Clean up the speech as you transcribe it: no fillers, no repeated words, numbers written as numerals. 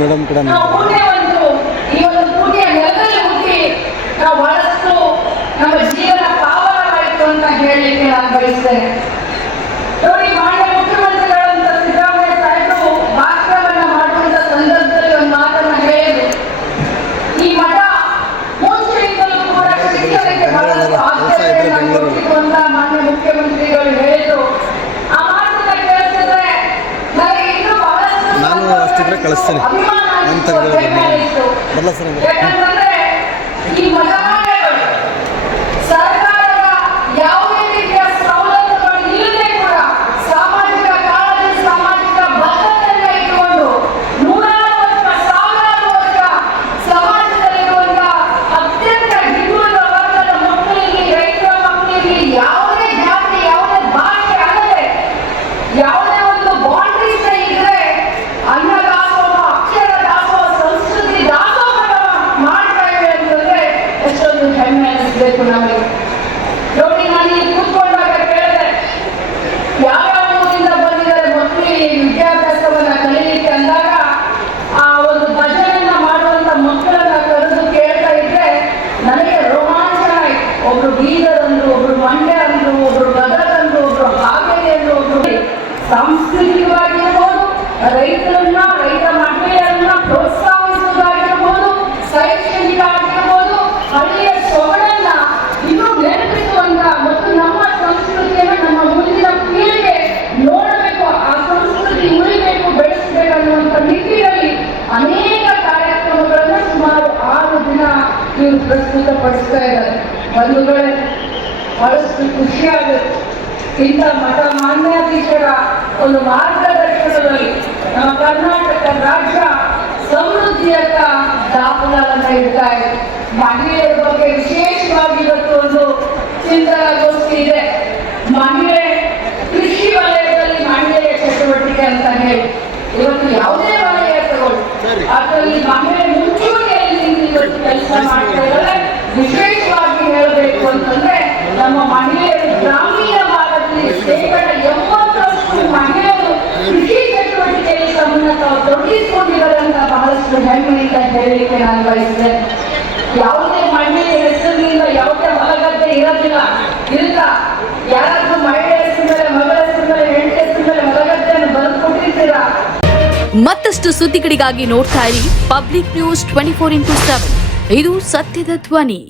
Madam ಕೂಡ ನಾವು ಹುಟ್ಟೆ ಈ ಒಂದು ಪೂಜೆಯ ನೆಲದಲ್ಲಿ ಹುಟ್ಟಿ ನಾವು ಬಹಳಷ್ಟು ನಮ್ಮ ಜೀವನ ಪಾವನವಾಯಿತು ಅಂತ ಹೇಳಲಿಕ್ಕೆ ನಾನು ಬಯಸ್ತೇನೆ. ನೋಡಿ, ಮಾನ್ಯ ಮುಖ್ಯಮಂತ್ರಿಗಳಂತ ಸಿದ್ದರಾಮಯ್ಯ ಸಾಹೇಬರು ಭಾಷಣವನ್ನ ಮಾಡುವಂತ ಸಂದರ್ಭದಲ್ಲಿ ಒಂದು ಮಾತನ್ನ ಹೇಳಿದ್ರು. ಈ ಮಠ ಮುಂಚೆಯಿಂದಲೂ ಕೂಡ ಶಿಕ್ಷಣಕ್ಕೆ ಬಹಳಷ್ಟು ಆದ್ಯತೆಯನ್ನು ಕೊಟ್ಟಿತು ಅಂತ ಮಾನ್ಯ ಮುಖ್ಯಮಂತ್ರಿಗಳು ಹೇಳಿದ್ರು. ಆ ಮಾತನ್ನ ಕೇಳಿಸಿದ್ರೆ ನನಗೆ ಇನ್ನೂ ಬಹಳಷ್ಟು ನಾನು ಅಷ್ಟಿದ್ರೆ ಕಳಿಸ್ತೇನೆ ಅಂತ ಯಾಕಂತಂದ್ರೆ ಈ ಮಠಮಾನ್ಯಗಳು ಸರ್ಕಾರದ ಯಾವುದೇ ರೀತಿಯ ಸವಲತ್ತುಗಳು ಇಲ್ಲದೆ ಕೂಡ ಸಾಮಾಜಿಕ ಕಾಳಜಿ, ಸಾಮಾಜಿಕ ಬದ್ಧತೆಯನ್ನ ಇಟ್ಟುಕೊಂಡು ನೂರಾರು ವರ್ಷ, ಸಾವಿರಾರು ವರ್ಷ ಸಮಾಜದಲ್ಲಿರುವಂತಹ ಅತ್ಯಂತ ಹಿಂದುಳಿದ ವರ್ಗದ ಮಕ್ಕಳಿಗೆ, ರೈತರ ಮಕ್ಕಳಿಗೆ ಯಾವುದೇ ಜಾತಿ, ಯಾವುದೇ ಭಾಷೆ ಅಲ್ಲದೆ ಯಾವುದೇ ಒಂದು ಬೌಂಡ್ರೀಸ್ ಇದ್ರೆ ಅನ್ನದಾಸೋಹ, ಅಕ್ಷರ ದಾಸೋಹ, ಸಂಸ್ಕೃತಿ ದಾಸೋಹ ಮಾಡ್ತಾ ಇವೆ ಅಂತಂದ್ರೆ ಎಷ್ಟೊಂದು ಹೆಮ್ಮೆ ಅನಿಸ್ಬೇಕು ನಮಗೆ. ನೋಡಿ, ನಾನು ಇಲ್ಲಿ ಕೂತ್ಕೊಂಡಾಗ ಕೇಳಿದೆ, ಯಾವ್ಯಾವ ಊರಿಂದ ಬಂದಿದ್ದಾರೆ ಮಕ್ಕಳಿಗೆ ವಿದ್ಯಾಭ್ಯಾಸವನ್ನ ಕಲೀಲಿಕ್ಕೆ ಅಂದಾಗ ಆ ಒಂದು ಭಜನೆಯನ್ನ ಮಾಡುವಂತ ಮಕ್ಕಳನ್ನ ಕರೆದು ಕೇಳ್ತಾ ಇದ್ರೆ ನನಗೆ ರೋಮಾಂಚನ ಆಯ್ತು. ಒಬ್ರು ಬೀದರ್ ಅಂದ್ರು, ಒಬ್ರು ಮಂಡ್ಯ ಅಂದ್ರು, ಒಬ್ರು ಗದಗ ಅಂದ್ರು, ಒಬ್ರು ಹಾವೇರಿ ಅಂದ್ರು, ಒಬ್ರು ಸಾಂಸ್ಕೃತಿಕವಾಗಿರ್ಬೋದು, ರೈತರನ್ನ, ರೈತ ಮಹಿಳೆಯರನ್ನ ಪ್ರೋತ್ಸಾಹಿಸುವುದಾಗಿರ್ಬೋದು, ಶೈಕ್ಷಣಿಕ ಆಗಿರ್ಬೋದು, ಹಳ್ಳಿಯ ಸೊಗಡನ್ನ ಇನ್ನೂ ನೆನಪಿಸುವಂತ ಮತ್ತು ನಮ್ಮ ಸಂಸ್ಕೃತಿಯನ್ನ ನಮ್ಮ ಮುಂದಿನ ಪೀಳಿಗೆ ನೋಡಬೇಕು, ಆ ಸಂಸ್ಕೃತಿ ಉಳಿಬೇಕು, ಬೆಳೆಸಬೇಕು ಅನ್ನುವಂಥ ನಿಟ್ಟಿನಲ್ಲಿ ಅನೇಕ ಕಾರ್ಯಕ್ರಮಗಳನ್ನ ಸುಮಾರು 6 ದಿನ ಇವರು ಪ್ರಸ್ತುತಪಡಿಸ್ತಾ ಇದ್ದಾರೆ. ಬಂಧುಗಳೇ, ಬಹಳಷ್ಟು ಖುಷಿಯಾಗುತ್ತೆ. ಇಂಥ ಮಠ ಮಾನ್ಯಾಧೀಶರ ಒಂದು ಮಾರ್ಗದರ್ಶನದಲ್ಲಿ ನಮ್ಮ ಕರ್ನಾಟಕ ರಾಜ್ಯ ಸಮೃದ್ಧಿಯತ್ತ ದಾಖಲೆಗಳನ್ನ ಇಡ್ತಾ ಇದೆ. ಮಹಿಳೆಯರ ಬಗ್ಗೆ ವಿಶೇಷವಾಗಿ ಇವತ್ತು ಒಂದು ಚಿಂತನಾಗೋಷ್ಠಿ ಇದೆ. ಮಹಿಳೆ ಕೃಷಿ ವಲಯದಲ್ಲಿ ಮಹಿಳೆಯ ಚಟುವಟಿಕೆ ಅಂತ ಹೇಳಿ ಇವತ್ತು ಯಾವುದೇ ವಲಯ ತಗೊಳ್ಳಿ, ಅದರಲ್ಲಿ ಮಹಿಳೆ ಮುಂಚೂಣಿಯಲ್ಲಿ ನಿಂತು ಇವತ್ತು ಕೆಲಸ ಮಾಡ್ತಾ ಇದ್ದಾರೆ. ವಿಶೇಷವಾಗಿ ಹೇಳಬೇಕು ಅಂತಂದ್ರೆ ನಮ್ಮ ಮಹಿಳೆಯರು ಗ್ರಾಮೀಣ ಭಾಗದಲ್ಲಿ 80% ಮಹಿಳೆಯರು ಕೃಷಿ ಚಟುವಟಿಕೆಯಲ್ಲಿ ತಮ್ಮನ್ನ ತಾವು ತೊಡಗಿಸಿಕೊಂಡಿದ್ದಾರೆ ಅಂತ ಬಹಳಷ್ಟು ಹೆಮ್ಮೆಯಿಂದ ಹೇಳಲಿಕ್ಕೆ ನಾನು ಬಯಸ್ತೇನೆ. ಯಾವುದೇ ಮಹಿಳೆಯ ಹೆಸರಿನಿಂದ ಯಾವುದೇ ಹೊಲಗದ್ದೆ ಇರೋದಿಲ್ಲ. ಇಲ್ಲ, ಯಾರಾದ್ರೂ ಮಹಿಳೆ ಹೆಸರು ಮೇಲೆ, ಮಗಳ ಹೆಸರು ಮೇಲೆ, ಹೆಂಡತಿ ಹೆಸರು ಮೇಲೆ ಹೊಲಗದ್ದೆಯನ್ನು ಬರೆದುಕೊಟ್ಟಿರ್ತೀರಾ? ಮತ್ತಷ್ಟು ಸುದ್ದಿಗಳಿಗಾಗಿ ನೋಡ್ತಾ ಇರಿ ಪಬ್ಲಿಕ್ ನ್ಯೂಸ್ 24x7. ಇದು ಸತ್ಯದ ಧ್ವನಿ.